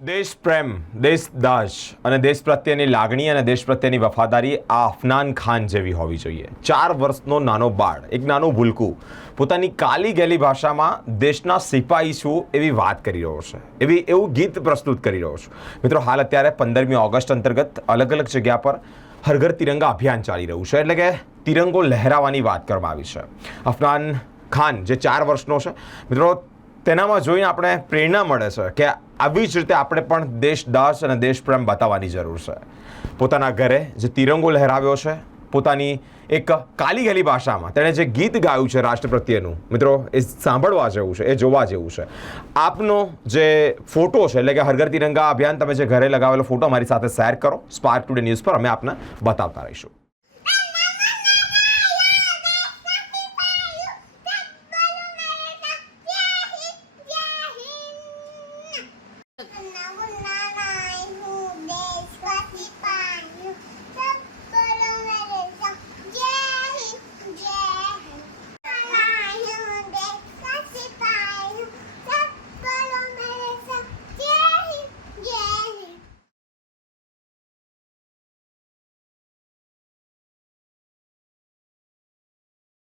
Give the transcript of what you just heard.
દેશ પ્રેમ, દેશદાઝ અને દેશ પ્રત્યેની લાગણી અને દેશ પ્રત્યેની વફાદારી આ અફનાન ખાન જેવી હોવી જોઈએ. 4 વર્ષનો નાનો બાળ, એક નાનું ભૂલકું પોતાની કાલી ગેલી ભાષામાં દેશના સિપાહી છું એવી વાત કરી રહ્યો છે, એવું ગીત પ્રસ્તુત કરી રહ્યો છું. મિત્રો, હાલ અત્યારે 15મી ઓગસ્ટ અંતર્ગત અલગ અલગ જગ્યા પર હર ઘર તિરંગા અભિયાન ચાલી રહ્યું છે, એટલે કે તિરંગો લહેરાવાની વાત કરવામાં આવી છે. અફનાન ખાન જે 4 વર્ષનો છે, મિત્રો, તેનામાં જોઈને આપણે પ્રેરણા મળે છે કે આવી જ રીતે આપણે પણ દેશદાઝ અને દેશપ્રેમ બતાવવાની જરૂર છે. પોતાના ઘરે જે તિરંગો લહેરાવ્યો છે, પોતાની એક કાલી ગેલી ભાષામાં તેણે જે ગીત ગાયું છે રાષ્ટ્ર પ્રત્યેનું, મિત્રો, એ સાંભળવા જેવું છે, એ જોવા જેવું છે. આપનો જે ફોટો છે, એટલે કે હર ઘર તિરંગા અભિયાન, તમે જે ઘરે લગાવેલો ફોટો અમારી સાથે શેર કરો. સ્પાર્ક ટુડે ન્યૂઝ પર અમે આપને બતાવતા રહીશું.